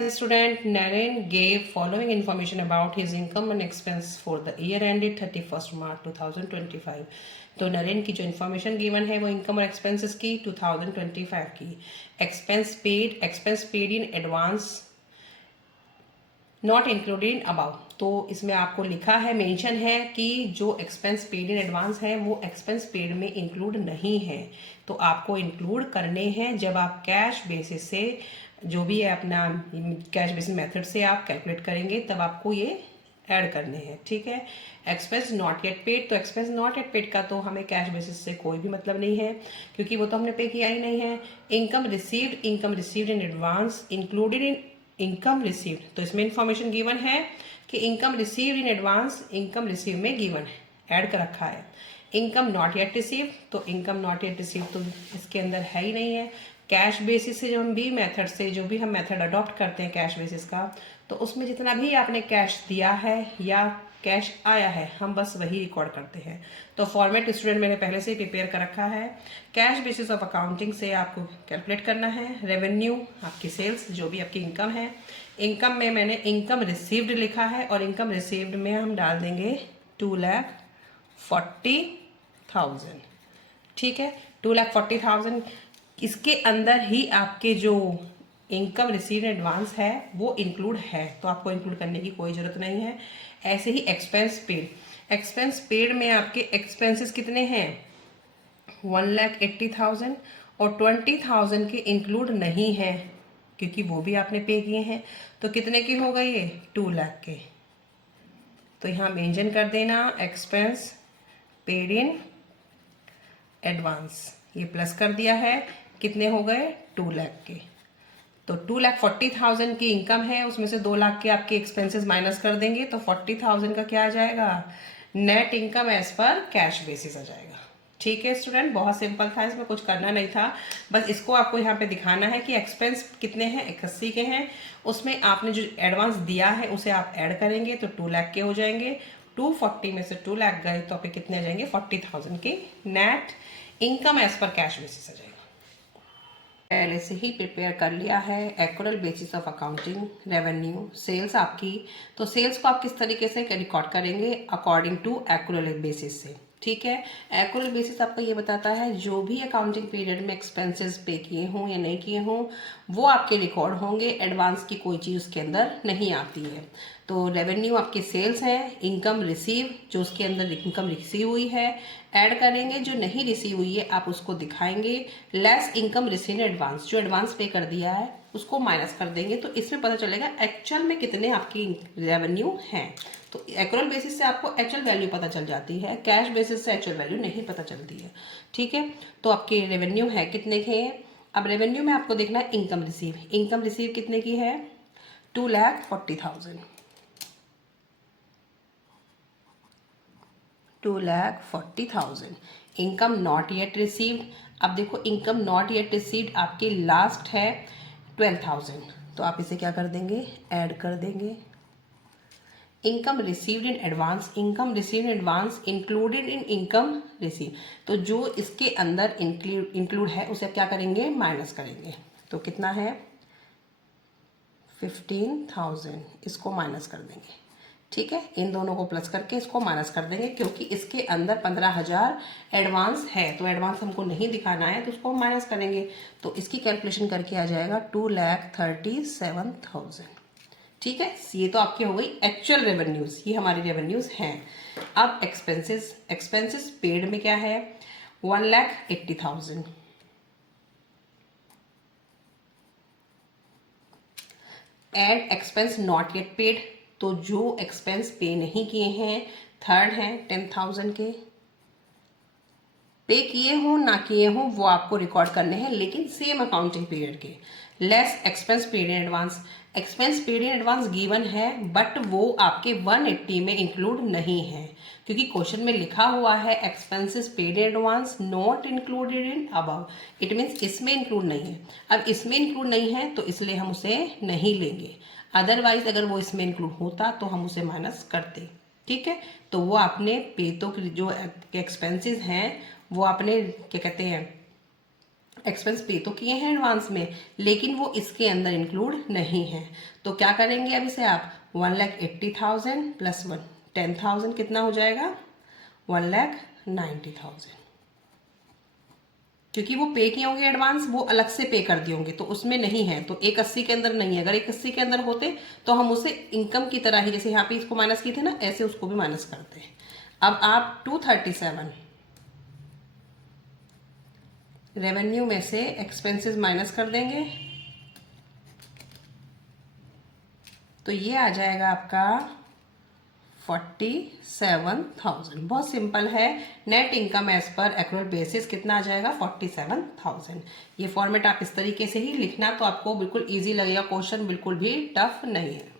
Student Naren gave following information about his income and expense for the year ended 31st March 2025. तो नरेन की जो information given है वो income और expenses की 2025 की। Expense paid in advance not included in above. तो इसमें आपको लिखा है, मेंशन है कि जो एक्सपेंस पेड इन एडवांस है वो एक्सपेंस पेड में इंक्लूड नहीं है। तो आपको इंक्लूड करने हैं जब आप कैश बेसिस से जो भी है अपना कैश बेसिस मेथड से आप कैलकुलेट करेंगे, तब आपको ये ऐड करने हैं। ठीक है। एक्सपेंस नॉट येट पेड, तो एक्सपेंस नॉट येट पेड का तो हमें कैश बेसिस से कोई भी मतलब नहीं है, क्योंकि वो तो हमने पे किया ही नहीं है। Income received in advance included in income received, तो इसमें इंफॉर्मेशन गिवन है कि income received in advance income receive में गिवन है, ऐड कर रखा है। इनकम नॉट येट रिसीव, तो इनकम नॉट येट रिसीव तो इसके अंदर है ही नहीं है। कैश बेसिस से जो भी हम मेथड अडॉप्ट करते हैं कैश बेसिस का, तो उसमें जितना भी आपने कैश दिया है या कैश आया है, हम बस वही रिकॉर्ड करते हैं। तो फॉर्मेट स्टूडेंट मैंने पहले से ही प्रिपेयर कर रखा है। कैश बेसिस ऑफ अकाउंटिंग से आपको कैलकुलेट करना है। रेवेन्यू आपकी सेल्स, जो भी आपकी इनकम है। इनकम में मैंने इनकम रिसीव्ड लिखा है, और इनकम रिसीव्ड में हम डाल देंगे 2,40,000। ठीक है, 2,40,000। इसके अंदर ही आपके जो इनकम रिसीव एडवांस है वो इंक्लूड है, तो आपको इंक्लूड करने की कोई ज़रूरत नहीं है। ऐसे ही एक्सपेंस पेड में आपके एक्सपेंसेस कितने हैं, 1,80,000, और 20,000 के इंक्लूड नहीं है क्योंकि वो भी आपने पे किए हैं। तो कितने के हो गए ये, 2 लाख के। तो यहाँ मेंशन कर देना एक्सपेंस पेड इन एडवांस, ये प्लस कर दिया है। कितने हो गए, 2 लाख के। तो 2,40,000 की इनकम है, उसमें से 2 लाख के आपके एक्सपेंसेस माइनस कर देंगे, तो 40,000 का क्या आ जाएगा, net income as per cash basis आ जाएगा। ठीक है स्टूडेंट, बहुत सिंपल था, इसमें कुछ करना नहीं था, बस इसको आपको यहाँ पे दिखाना है कि एक्सपेंस कितने हैं, 81 के हैं। उसमें आपने जो एडवांस दिया है उसे आप ऐड करेंगे तो 2 लाख के हो जाएंगे। 240 में से 2 लाख गए तो आपके कितने आ जाएंगे, 40,000 के net income as per cash basis आ जाएगा। पहले से ही प्रिपेयर कर लिया है accrual basis of accounting, revenue, sales आपकी। तो सेल्स को आप किस तरीके से रिकॉर्ड करेंगे, अकॉर्डिंग टू एक्यूरल बेसिस से। ठीक है, एक्यूरल बेसिस आपको ये बताता है जो भी अकाउंटिंग पीरियड में एक्सपेंसेस पे किए हों या नहीं किए हों वो आपके रिकॉर्ड होंगे, एडवांस की कोई चीज़ उसके अंदर नहीं आती है। तो रेवेन्यू आपके सेल्स हैं, इनकम रिसीव जो उसके अंदर इनकम रिसीव हुई है ऐड करेंगे, जो नहीं रिसीव हुई है आप उसको दिखाएंगे, लेस इनकम रिसीव एडवांस, जो एडवांस पे कर दिया है उसको माइनस कर देंगे। तो इसमें पता चलेगा एक्चुअल में कितने आपकी रेवेन्यू हैं। तो एक्यूरल बेसिस से आपको एक्चुअल वैल्यू पता चल जाती है, कैश बेसिस से एक्चुअल वैल्यू नहीं पता चलती है। ठीक है, तो आपके रेवेन्यू है कितने के हैं। अब रेवेन्यू में आपको देखना है इनकम रिसीव कितने की है, 2,40,000। 2,40,000। इनकम नॉट येट रिसीव्ड, अब देखो इनकम नॉट येट रिसीव्ड आपकी लास्ट है 12,000, तो आप इसे क्या कर देंगे, ऐड कर देंगे। Income received in advance included in income receive, तो जो इसके अंदर इंक्लूड है उसे क्या करेंगे, माइनस करेंगे। तो कितना है, 15,000, इसको माइनस कर देंगे। ठीक है, इन दोनों को प्लस करके इसको माइनस कर देंगे, क्योंकि इसके अंदर 15,000 एडवांस है, तो एडवांस हमको नहीं दिखाना है तो उसको हम माइनस करेंगे। तो इसकी कैलकुलेशन करके आ जाएगा 2,37,000। ठीक है, ये तो आपकी हो गई एक्चुअल रेवेन्यूज, ये हमारी रेवेन्यूज हैं। अब एक्सपेंसेस पेड में क्या है, 1,80,000। Add expense not yet paid, तो जो एक्सपेंस पे नहीं किए हैं, थर्ड हैं 10,000 के। पे किए हों ना किए हों वो आपको रिकॉर्ड करने हैं, लेकिन सेम अकाउंटिंग पीरियड के। Less expense paid in advance, expense paid in advance given है बट वो आपके 180 में इंक्लूड नहीं है, क्योंकि क्वेश्चन में लिखा हुआ है expenses paid in advance not included in above, it means इसमें इंक्लूड नहीं है। अब इसमें इंक्लूड नहीं है तो इसलिए हम उसे नहीं लेंगे, अदरवाइज अगर वो इसमें इंक्लूड होता तो हम उसे माइनस करते। ठीक है, तो वो आपने पे तो जो एक्सपेंसेस हैं वो आपने क्या कहते हैं एक्सपेंस पे तो किए हैं एडवांस में, लेकिन वो इसके अंदर इंक्लूड नहीं है। तो क्या करेंगे अब इसे आप 1,80,000 प्लस 10,000 कितना हो जाएगा 1,90,000। क्योंकि वो पे किए होंगे एडवांस, वो अलग से पे कर दिए होंगे, तो उसमें नहीं है, तो 180 के अंदर नहीं है। अगर 180 के अंदर होते तो हम उसे इनकम की तरह ही, जैसे यहाँ पे इसको माइनस किए थे ना, ऐसे उसको भी माइनस करते हैं। अब आप 237 रेवेन्यू में से एक्सपेंसेस माइनस कर देंगे, तो ये आ जाएगा आपका 47,000। बहुत सिंपल है। Net income as per accurate basis कितना आ जाएगा 47,000। ये फॉर्मेट आप इस तरीके से ही लिखना, तो आपको बिल्कुल इजी लगेगा, क्वेश्चन बिल्कुल भी टफ नहीं है।